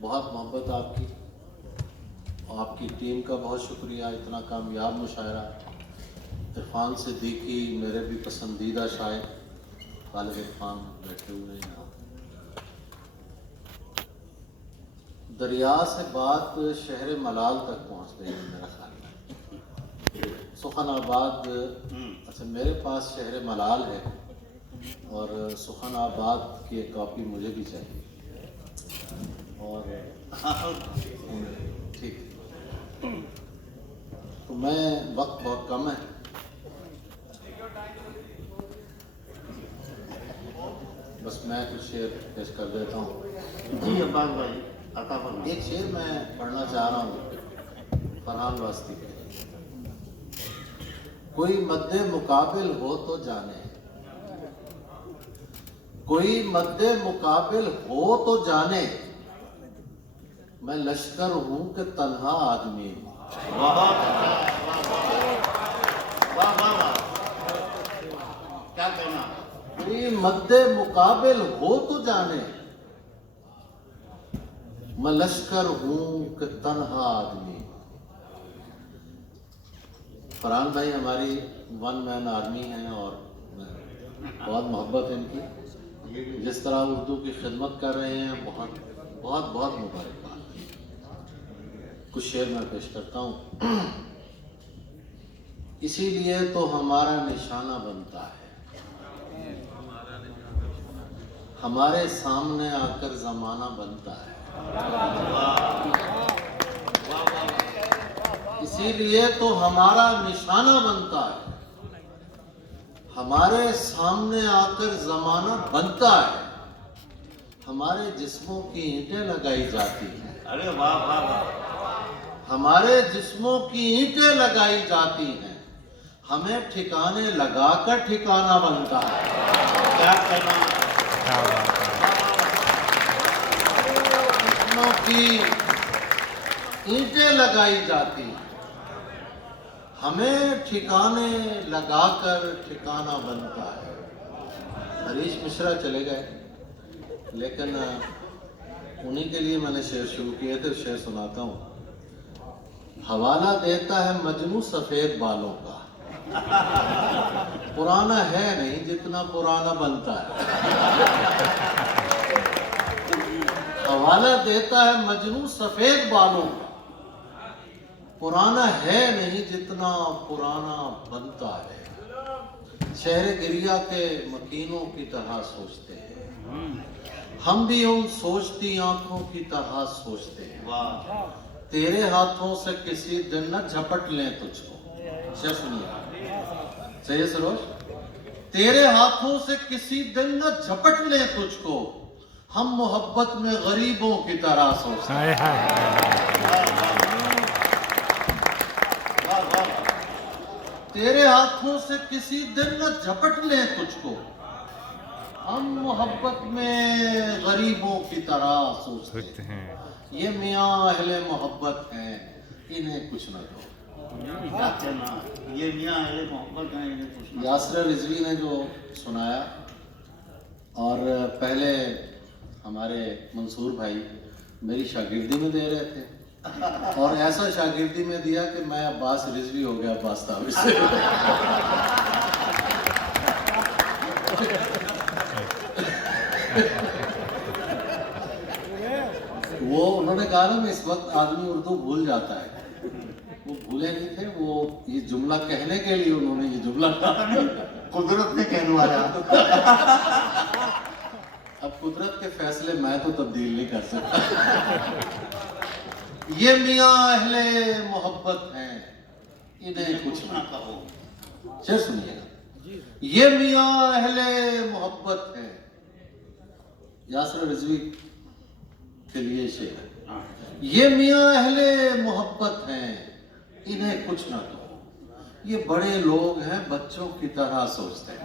बहुत मोहब्बत आपकी और आपकी टीम का बहुत शुक्रिया। इतना कामयाब मुशायरा। इरफान सिद्दीकी मेरे भी पसंदीदा शायर खालिद इरफान बैठे हुए हैं यहाँ। दरिया से बात शहर मलाल तक पहुँच गई है मेरा ख्याल में। सुखनाबाद, अच्छा मेरे पास शहर मलाल है और सुखनाबाद की एक कॉपी मुझे भी चाहिए। और ठीक, तो मैं वक्त बहुत कम है, बस मैं कुछ शेर पेश कर देता हूँ। जी अब्बास भाई, आता फरमाइए। एक शेर मैं पढ़ना चाह रहा हूँ फरहान वास्ती के। कोई मद्दे मुकाबिल हो तो जाने, कोई मद्दे मुकाबिल हो तो जाने, मैं लश्कर हूं कि तन्हा आदमी हूं। बहुत वाह वाह वाह, क्या कहना। कोई मद्दे मुकाबिल हो तो जाने, मैं लश्कर हूं कि तन्हा आदमी। फरहान भाई हमारी वन मैन आर्मी हैं और बहुत मोहब्बत है इनकी। जिस तरह उर्दू की खिदमत कर रहे हैं, बहुत बहुत बहुत मुबारकबाद। कुछ शेर मैं पेश करता हूँ। इसीलिए तो हमारा निशाना बनता है, हमारे सामने आकर जमाना बनता है। इसीलिए तो हमारा निशाना बनता है, हमारे सामने आकर जमाना बनता है। हमारे जिस्मों की ईंटें लगाई जाती हैं, अरे वाह वाह वाह, हमारे जिस्मों की ईंटें लगाई जाती हैं, हमें ठिकाने लगाकर ठिकाना बनता है। क्या कहना। जिस्मों की ईंटें लगाई जाती हैं, हमें ठिकाने लगाकर ठिकाना बनता है। हरीश मिश्रा चले गए, लेकिन उन्हीं के लिए मैंने शेर शुरू किए थे। शेर सुनाता हूँ। हवाला देता है मजनू सफेद बालों का, पुराना है नहीं जितना पुराना बनता है। हवाला देता है मजनू सफेद बालों का, पुराना है नहीं जितना पुराना बनता है। शहर गिरिया के मकीनों की तरह सोचते हैं, हम भी उन सोचती आंखों की तरह सोचते हैं। वाह, तेरे हाथों से किसी दिन न झपट लें तुझको। शेर सुनिए, सही सरोज। तेरे हाथों से किसी दिन न झपट लें तुझको, हम मोहब्बत में गरीबों की तरह सोचते हैं। तेरे हाथों से किसी दिन न झपट लें तुझको, हम मोहब्बत में गरीबों की तरह सोचते हैं। ये मियाँ अहले मोहब्बत हैं, इन्हें कुछ न दो। क्या कहना। ये मियाँ अहले मोहब्बत हैं, इन्हें कुछ न दो। यासर रिजवी ने जो सुनाया, और पहले हमारे मंसूर भाई मेरी शागिर्दी में दे रहे थे, और ऐसा शागिर्दी में दिया कि मैं अब्बास रिजवी हो गया, अब्बास ताबिश से। वो उन्होंने कहा ना, इस वक्त आदमी उर्दू भूल जाता है। वो भूले नहीं थे, वो ये जुमला कहने के लिए उन्होंने ये जुमला कहा। कुदरत ने कहलवाया। अब कुदरत के फैसले मैं तो तब्दील नहीं कर सकता। ये मियाँ अहले मोहब्बत हैं, इन्हें कुछ ना कहो। शेर सुनिएगा। ये मियाँ अहले मोहब्बत हैं, यासर रिजवी के लिए शेर है। ये मियाँ अहले मोहब्बत हैं, इन्हें कुछ ना कहो। ये बड़े लोग हैं, बच्चों की तरह सोचते हैं।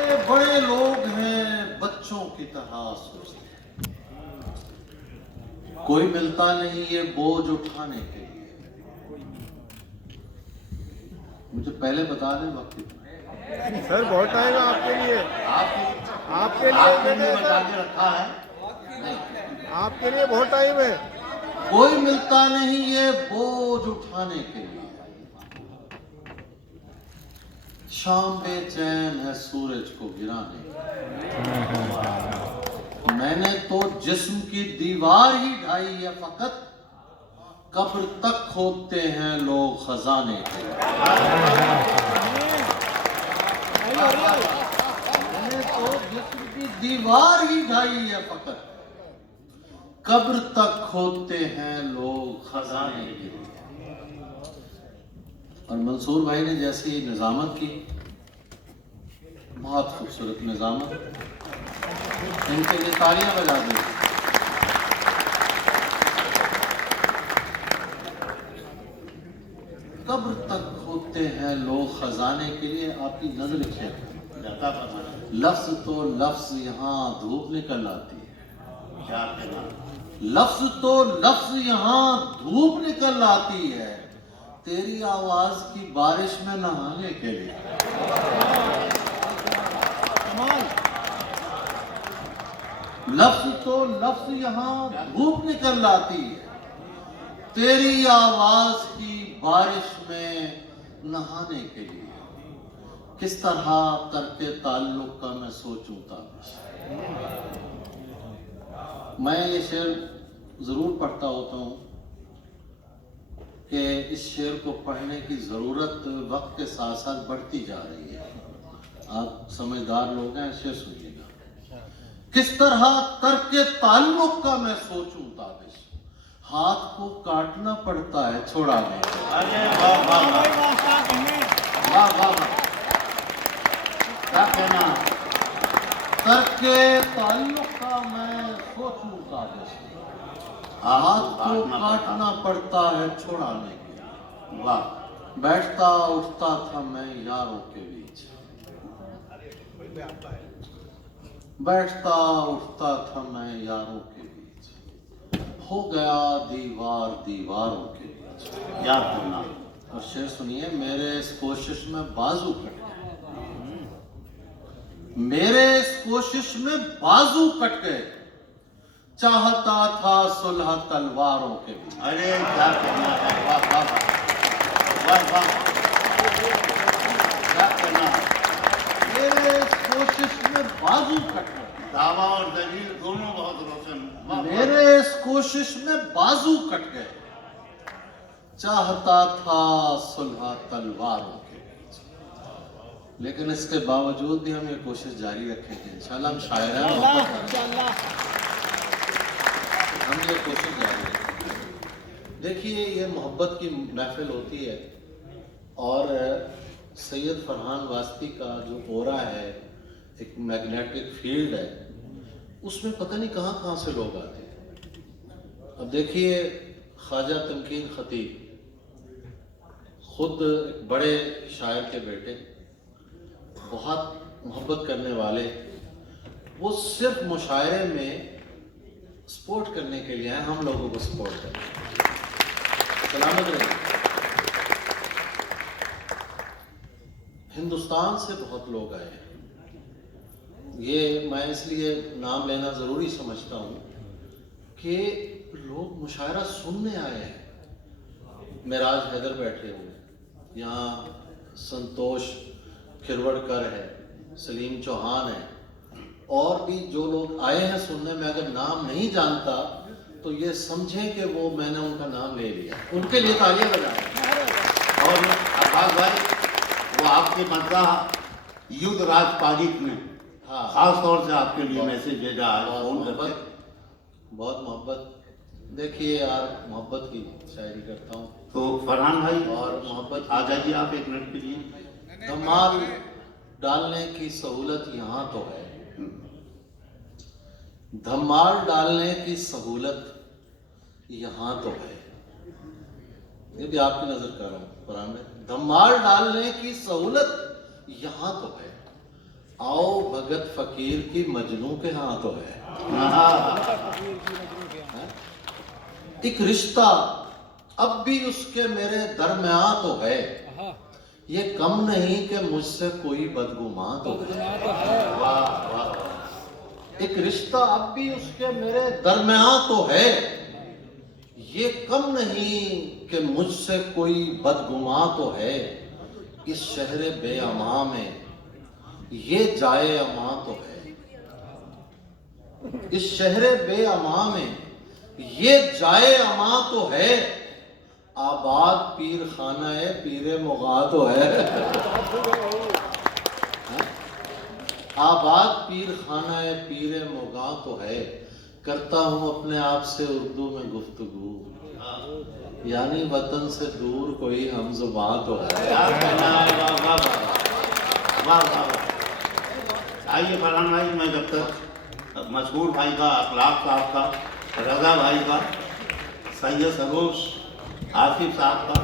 ये बड़े लोग हैं, बच्चों की तरह सोचते हैं। कोई मिलता नहीं ये बोझ उठाने के लिए। मुझे पहले बता दें वक्त सर बहुत टाइम है आपके लिए। आपकी आपके लिए आपने बैठे हैं बता सर, के रखा है। आपके लिए बहुत टाइम है। कोई मिलता नहीं ये बोझ उठाने के लिए। शाम बेचैन है सूरज को गिराने के। मैंने तो जिस्म की दीवार ही ढाई है फकत, कब्र तक खोदते हैं लोग खजाने के। मैंने तो जिस्म की दीवार ही ढाई है फकत, कब्र तक खोदते हैं लोग खजाने के लिए। और मंसूर भाई ने जैसी निजामत की, बहुत खूबसूरत निजामत, इनके लिए तालियां बजा दें। कब्र तक खोदते हैं लोग खजाने के लिए। आपकी नजर खेल जाता पता लफ्ज तो लफ्ज यहाँ धूप निकल आती है। क्या कहना, लफ्ज तो लफ्ज यहाँ धूप निकल आती है, तेरी आवाज की बारिश में नहाने के लिए। लफ्ज तो लफ्ज यहाँ धूप निकल आती है, तेरी आवाज की बारिश में नहाने के लिए। किस तरह करके ताल्लुक का मैं सोचूं ताबिश। मैं ये शेर जरूर पढ़ता होता हूँ कि इस शेर को पढ़ने की ज़रूरत वक्त के साथ साथ बढ़ती जा रही है। आप समझदार लोग हैं, शेर सुनिएगा। किस तरह करके ताल्लुक का मैं सोचूं ताबिश, हाथ को काटना पड़ता है छुड़ाने के। अरे वाह वाह वाह वाह वाह वाह। क्या कहना, करके ताल्लुक का मैं सोचूं ताबिश, हाथ को काटना पड़ता है छुड़ाने के। वाह, बैठता उठता था मैं यारों के बीच, बैठता उठता था मैं यारों के बीच, हो गया दीवार दीवारों के बीच। क्या कहना, और शेर सुनिए, मेरे इस कोशिश में बाजू कट गए, मेरे इस कोशिश में बाजू कट गए, चाहता था सुलह तलवारों के बीच। अरे क्या कहना है, वाह वाह वाह वाह, क्या कहना, मेरे इस कोशिश में बाजू कट गए, दावा और दलील दोनों बहुत रोशन। वाह, वाह। मेरे इस कोशिश में बाजू कट गए, चाहता था सुलह तलवारों के बीच। लेकिन इसके बावजूद भी हम ये कोशिश जारी रखेंगे इंशाल्लाह। हम शायर हैं, हम ये कोशिश जारी रखेंगे। देखिए, ये मोहब्बत की महफिल होती है और सैयद फरहान वास्ती का जो ओरा है, एक मैग्नेटिक फील्ड है, उसमें पता नहीं कहाँ कहाँ से लोग आते हैं। अब देखिए, ख्वाजा तमकीन खतीब खुद एक बड़े शायर के बेटे, बहुत मोहब्बत करने वाले, वो सिर्फ मुशायरे में सपोर्ट करने के लिए आए, हम लोगों को सपोर्ट करें। सलामत रहे। हिंदुस्तान से बहुत लोग आए हैं। ये मैं इसलिए नाम लेना ज़रूरी समझता हूँ कि लोग मुशायरा सुनने आए हैं। मेराज हैदर बैठे हुए, यहाँ संतोष खिरवड़कर है, सलीम चौहान है, और भी जो लोग आए हैं सुनने में, अगर नाम नहीं जानता तो ये समझें कि वो मैंने उनका नाम ले लिया। उनके लिए तालियां बजाएं। और आकाश भाई, वो आपके मद्दाह युद्ध राज तारीख में हाँ, खास तौर से आपके लिए मैसेज भेजा है, बहुत फोन मोहब्बत, करके। बहुत मोहब्बत। देखिए यार, मोहब्बत की शायरी करता हूँ तो फरहान भाई, और मोहब्बत आ जाइए आप एक मिनट के लिए। धमाल डालने की सहूलत यहाँ तो है, धमाल डालने की सहूलत यहाँ तो है। ये भी आपकी नजर कर रहा हूँ कुरान में, धमाल डालने की सहूलत यहाँ तो है, आओ भगत फकीर की मजनू के यहाँ तो है। एक रिश्ता अब भी उसके मेरे दरमियान तो है, ये कम नहीं कि मुझसे कोई बदगुमान तो है। वाह वाह, एक रिश्ता अब भी उसके मेरे दरमियान तो है, ये कम नहीं कि मुझसे कोई बदगुमा तो है। इस शहर बेअमा में ये जाए अमा तो है, इस शहर बेअमा में ये जाए अमा तो है। आबाद पीर खाना है, पीरे मुगा तो है। आबाद पीर खाना है, पीरे मुगा तो है। करता हूं अपने आप से उर्दू में गुफ्तगू, यानी वतन से दूर कोई हमजुबां तो है। क्या कहना है, वाह वाह वाह वाह वाह वाह। आइए फरहान भाई, मैं जब तक मशहूर भाई का, अखलाक साहब का, रजा भाई का, सैयद सरोज आसिफ साहब का,